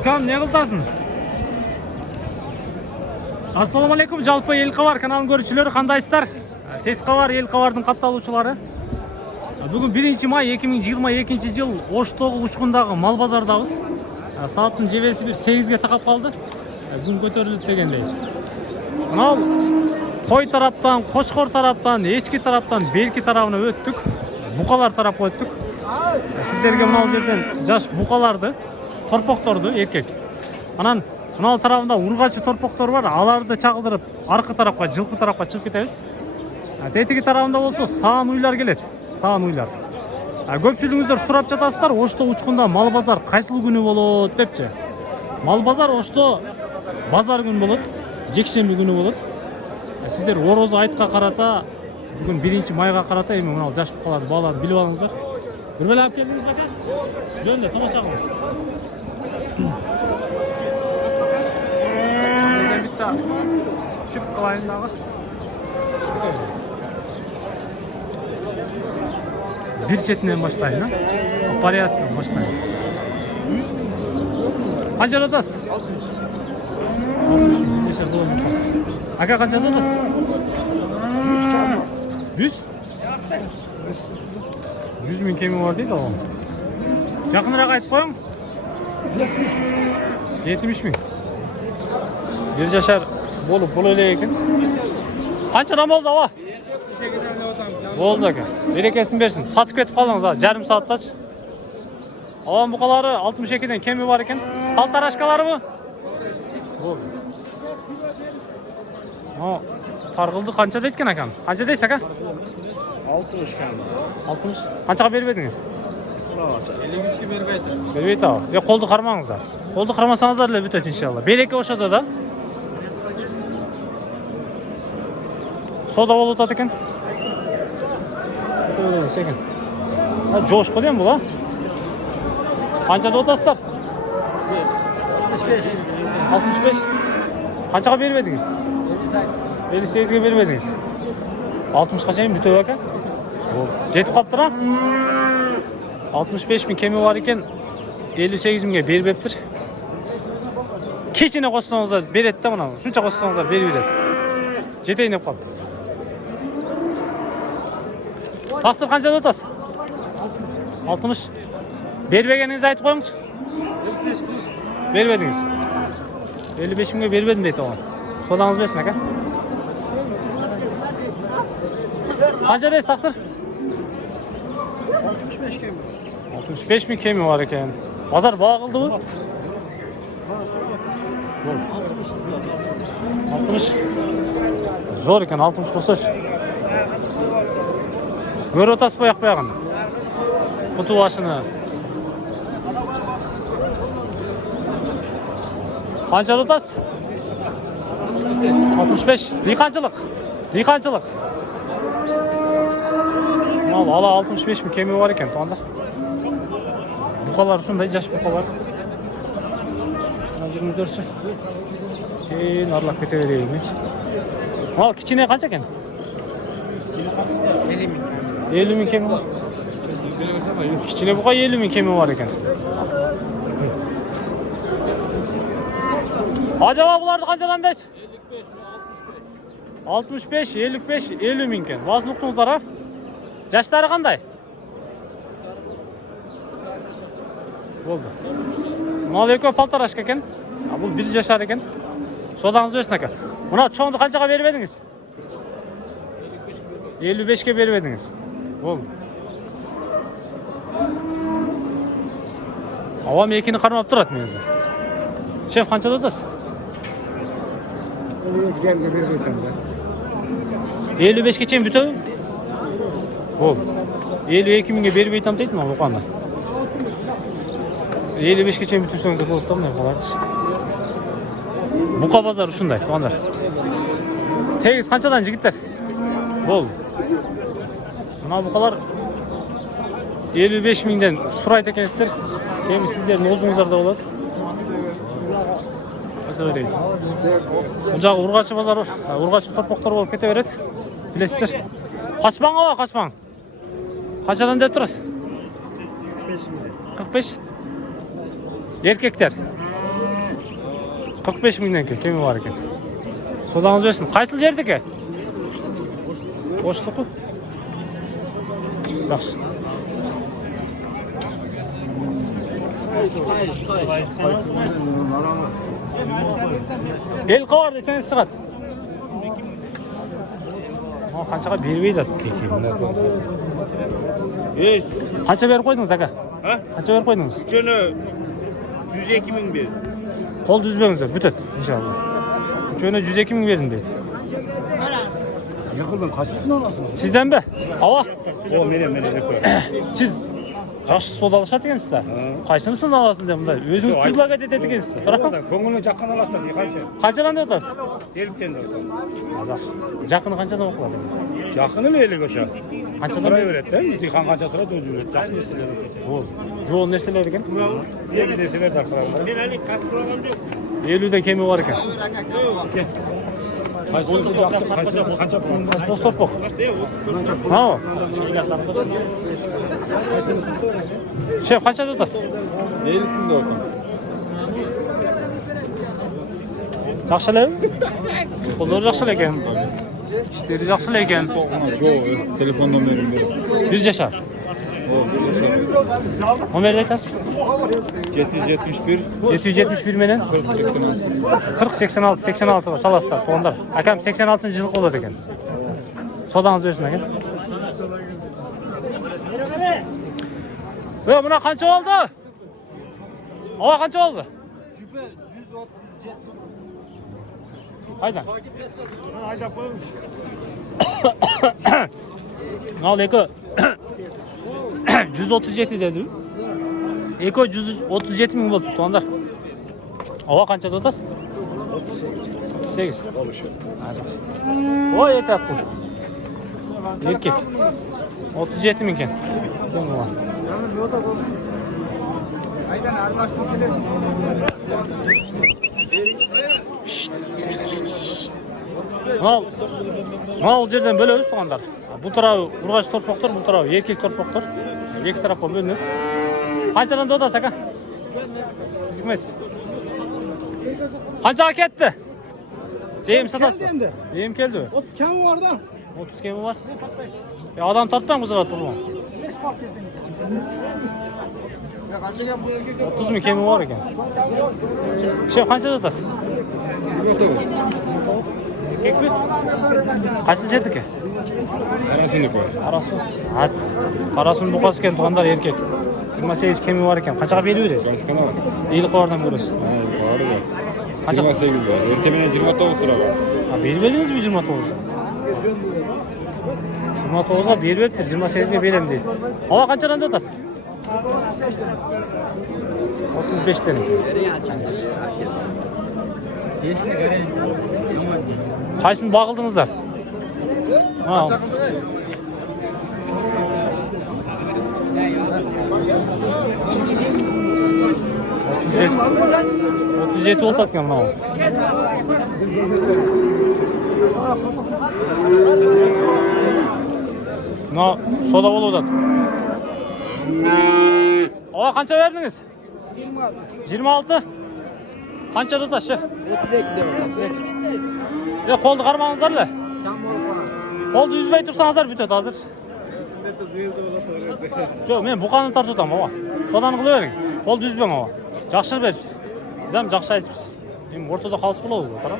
Ukam ne kıltasın? Assalamu alaikum. Жалпы ел кабар каналын көрүүчүлөр кандайсыздар? Тез кабар ел кабардын катталуучулары. Бүгүн 1 май 2022 жыл Оштогу учкундагы мал базардабыз. Сааттын жебеси 8ге такап калды. Күн көтөрүлүп дегендей. Мынау кой тараптан, кошкор тараптан, эчки тараптан белки тарабына өттүк. Букалар тарапка өттүк. Сиздерге мынау жерден жаш букаларды, торпокторду эркек. Анан мынау тарабында ургачы торпоктор бар. Аларды чагылдырып, аркы тарапка, жылкы тарапка чыгып кетебиз. Тетиги тарабында болсо саан уйлар келет. Саан уйлар. Көпчүлүгүңүздөр сурап жатасыздар, Ошто учкунда мал базар кайсыл күнү болот депчи. Мал базар Ошто базар күнү болот, жекшемби күнү болот. Сиздер орозу айтка карата бүгүн 1 майга карата эми мына жаш букаларды бааларды билип алыңыздар. Бир беле алып келдиңиз бака? Жөнүндө тамаша кылың. Битта чип кылайын дагы. Bir четинен баштайын, порядкын баштайын. Канча атасыз? 60. Ака канча атасыз? 100? 100 миң кеми бар дейді оған. Жақынырақ айтып қойың? 70 миң. Bir жашар болып бұл эле екен. Қанша рамалды ава? Болды екен. Берекесін берсін. Сатып кетіп қалдыңыз, жарым сааттач. Аван бұқалары 62-ден кеми бар екен. Қалтарашкалары мы? Болды. Тарғылды қанша дейткен акам? Қанша дейсіз ака? 60 кәмі. 60? Қаншаға бербедіңіз? 53-ке бербейді. Бербейді ау. Қолды қармаңыздар. Қолды қармасаңыздар ле бүтет иншалла. Береке ошада да. Сода болып өтат екен. Жош қойден бұл, а? Қаншада отасыздар? 65. 65? Қаншаға бербедіңіз? 58-ге бербедіңіз. 60-қа шейін бүтөп ака? Жетіп қаптыр, а? 65 миң кеми бар екен, 58 миңге бербептір. Кечіне қоссаңыздар береді да мұна. Шунша қоссаңыздар бербейді. Жетейін деп қалды. Тақсыр қаншада отасыз? 60. Бербегеніңізді айтып қойыңыз. Бербедіңіз. 55 миңге бербедім дейді оған. Содаңыз берсін, ака. Қанша дейсіз тақсыр? 65 kemi. 65 миң кеми бар екен. Базар бағылды бұл? 60. Зор екен, 60 болса. Көріп отасыз бояқ бояғын. Құты башыны. Қанша отасыз? 65. Диханчылық. Диханчылық. Ала 65 миң кеми бар екен. Тоғанда. Бұқалар шындай жаш бұқалар. 24-ші. Кейін арлап кете берейін. Ал кичине қанша екен? 50 ming. 50 миң кеми бар. Кичине бұқа 50 миң кеми бар екен. Acaba бұларды қаншадан дейсіз? 65, 55, 50 миң екен. Басын ұқтыңыздар, а? Жаштары қандай? Болды. Мынау екеуі палтарашка екен. Бұл 1 жашар екен. Содаңыз берсін ака. Мынау чоңды қаншаға бербедіңіз? 55-ке бербедіңіз. Болды. Авам екені қармап тұрады менде. Шеф қаншада отасыз? 55-ке чейін бүтөбү? Болды. 52 миңге бербей тамтайды ма бұқанда? 55-ке чейін бүтірсеңіздер болады да мұнай қалардыш. Бұқа базар ұшындай, туғандар. Тегіз қаншадан жігіттер? Болды. Мына бұқалар 55 миңден сұрайды екенсіздер. Кеми сіздердің өзіңіздерде болады. Бұл жағы ұрғашы базар бар. Ұрғашы торпоқтар болып кете береді. Білесіздер. Қашпаң ала, қашпаң. Қаншадан деп тұрасыз? 45. Erkekler. 45 mingdan ekan, kemi bor ekan. Sodağınız bersin. Qaysi yerdeki? Boşluqu. Yaxshi. El qavar deseniz chiqat. Ha, qanchaga bermaydi. Qancha berib qo'ydingiz aka? Ha? Qancha berib qo'ydingiz? Üçünü 102 bin bir. Qo'l düzbеңizlar, bütet inşallah. Üçöne 102 ming berdim deydi. Yakıldan kaçısını alasın? Sizden be? Hava. O mene ne koyar? Siz жақсы сода алышат екенсіздер. Қайсынысын аласың деп мындай өзіңіз предлагать етеді екенсіздер. Тұра. Көңілің жаққан алады да қанша? Қаншадан деп отырсыз? 50-тен де отырмыз. Жақсы. Жақыны қаншадан оқылады? Жақыны мейлі көші. Қаншадан береді да? Диқан қанша сұрады өзі береді. Жақсы нәрселер. Ол жол нәрселер екен? Екі нәрселер тақырады. Мен әлі кастыралған жоқ. 50-ден кеми бар екен. Қанша пұлын? Бос торпақ. Ау. Шеф, қаншада отырсыз? 50-тен де отырмыз. Жақшылы? Қолдары жақшылы екен. İşleri жақсылы екен. Жоқ, телефон номерін беріп. 100 yaşa. Номерді айтасыз? 771 771 менен 40-86 бар, саластар, туғандар. Әкем 86 жылық болады екен. Содаңыз берсін әкен. Мұна қанша болды? Ава қанша болды? Şüphe 137. Қайдан? Ayda koyun. Al Eko 137 dedi. Eko 137 min болды туғандар. Ава қанша тұтасыз? 38. Ой, екі ақыл. Еркек. 37 min кен. Мынау жерден бөлөбүз туғандар. Бұл тарабы ургач торпоктор, бұл тарабы еркек торпоктор. Екі тарапқа бөлінеді. Қаншадан додасы ака? Сіз кімесіз? Қаншаға кетті? Жейім сатасыз ба? Жейім келді бе? 30 kemi var da. 30 kemi var. Адам тартпайм кызыгат турган. 30 min kemi var eкен. Шеф, қанша додасыз? Erkek mi? Kaçlı жердікі? Karasını koy. Қарасу. Қарасуның бұқасы екен туғандар еркек. 28 кеми бар екен. Қаншаға беру бересіз? Başka ne var? Елқовардан көресіз. Doğru var. Kaça? 28 var. Ertemene 29 lira var. Бермедіңіз бе 29-ға? 29-ға бермепті, 28-ге берем дейді. Ава қаншадан додасыз? 35-тен. Қайсын бағылдыңыздар? Otuz жеті болды атқан мынау. Мынау сода болып отады. Оға қанша бердіңіз? 26. Қанша тұтас, шеф? 32 de var. Қолды қармаңыздар ле? Қолды үзбей тұрсаңыздар бүтет азыр. Жоқ, мен бұқаны тартудам, ова. Содан қылы берің. Қолды үзбең, ова. Жақшы беріпсіз. Зәм жақшы айтыпсыз. Мен ортада қалыс болауыз, отара.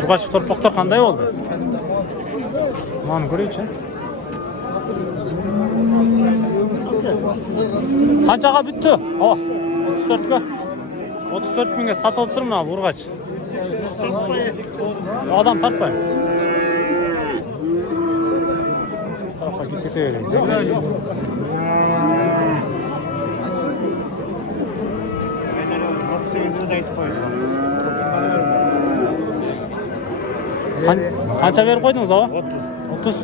Ұрғашы торпақтар қандай болды? Маны көрейікші. Қаншаға бүтті? 34-ке. 34 minге сатылып тұр мына ұрғач. Адам тартпай. Тарапқа кете берейік. Қанша беріп қойдыңыз, ава? 30.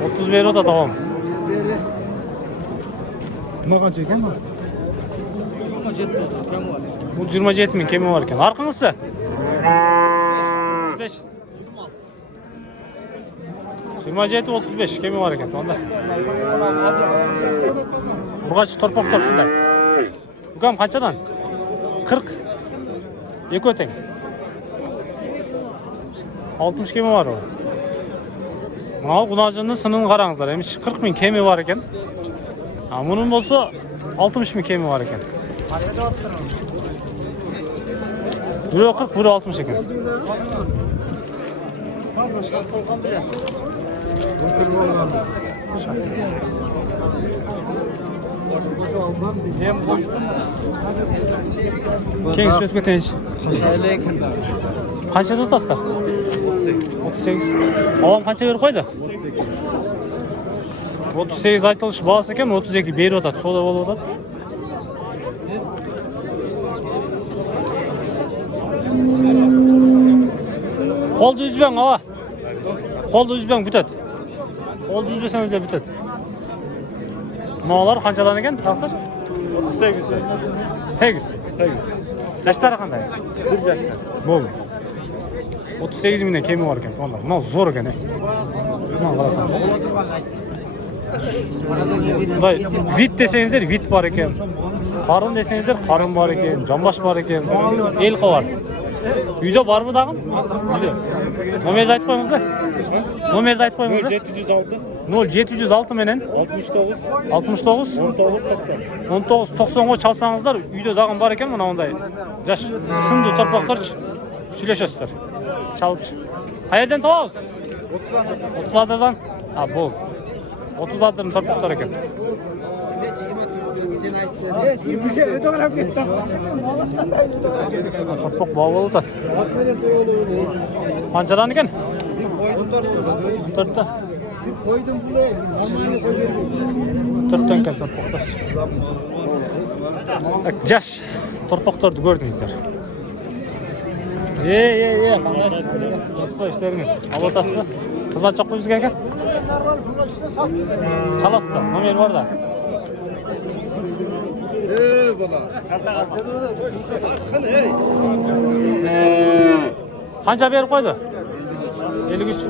30 беріп отады, ағам. Mağaca çeken mi? Bu 27 min kemi var ekan. Arqыңызсы? 35. 27-35 kemi var ekan onda. Urg'achi torpoqlar shunday. Ukam qanchadan? 40. Eki o'tang. 60 kemi var o. Mana Qunajinning sinini qarangizlar. Emish 40 ming kemi var ekan. Ha, bunun bo'lsa 60 ming kemi var ekan. Biri 40, biri 60 ekan. Keng sütke tenç. Qancha tutasizlar? 38. Avam qancha berib qo'ydi? 38 aytilish bahası ekan, 32 berib o'tadi, soda bo'lib o'tadi. Qo'lni uzbang, ava. Qo'lni uzbang bitadi. Qo'lni uzbasangiz ham bitadi. Nolar qanchadan ekan? Taqsir? 38. 8. Yaşları qanday? 1 yaşta. Bo'ldi. 38 mingdan kemi bor ekan, onlar. Mana zo'r ekan. Mana qarasan. Bunday vit desangizlar, vit bor ekan. Qarın desangizlar, qarın bor ekan, jonbosh bor ekan. El qovar. Uyda bormi dag'im? Uyda. Nomerni aytib qo'yingizlar. Nomerni aytib qo'yingizlar. 0706 menen 69 69 19 90. 19-90'ga çalsanızlar, uyda dağın var ekan mana onday. Jaş sındı torpaqlar süleşesizler. Çalıp. Qayerden topabız? 30'lardan. Ha, bol. 30'lardan torpaqlar ekan. Torpaq bağ bo'ldi. Qanchadan ekan? 14'te. Koydum buraya. 4'ten ekan torpaqlar. Jaş torpaqlarni ko'rdingizlar. Qanday ishlarimiz? Avotasizmi? Xizmat yo'qmi bizga aka? Chalasizda, nomer borda. Bola. Qancha berib qo'ydi? 53.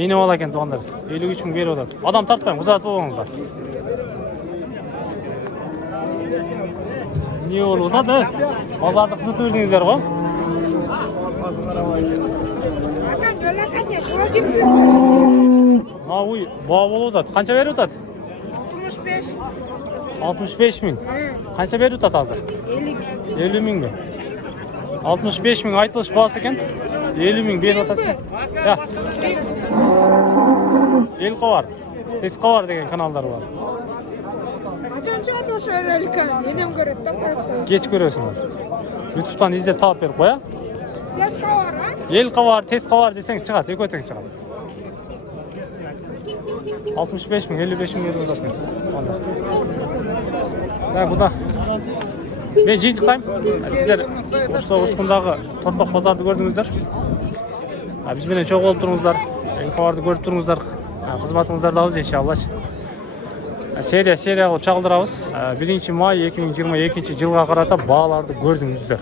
Yeni ol ekan to'g'anlar. 53 ming berib o'tadi. Odam tartmang, uzatib qo'yingizlar. Ne bo'ldi? Bozorda qizib yurdingizlar-ku? Ha, uy, bo'g'a bo'lib o'tadi. Qancha berib o'tadi? 65. 65 ming. Qancha berib o'tadi hozir? 50 mingga. 65 ming aytilish bahası ekan. 50 ming berib o'tadi. Ya. El qovar. Tez qovar degan kanallar bor. Qachon chiqadi o'sha roliklar? Men ham ko'radim просто. Kech ko'rasizlar. YouTube'dan izlab topib berib qo'ya. Tez qovar, ha? El qovar, tez qovar desang chiqadi, ekotek chiqadi. 65 ming, 55 ming berib o'tadi. Ha, bu da. Men jiydiqdayım. Sizler Qo'shto Ushqundagi torpaq bozorni ko'rdingizlar. Ha, biz bilan cho'q bo'lib turingizlar. El qovarni ko'rib turingizlar. Xizmatingizlarda olamiz inshaalloh. Seriya qilib chaqirdiramiz. 1 may 2022 yilga qarata bağlarni ko'rdingizlar.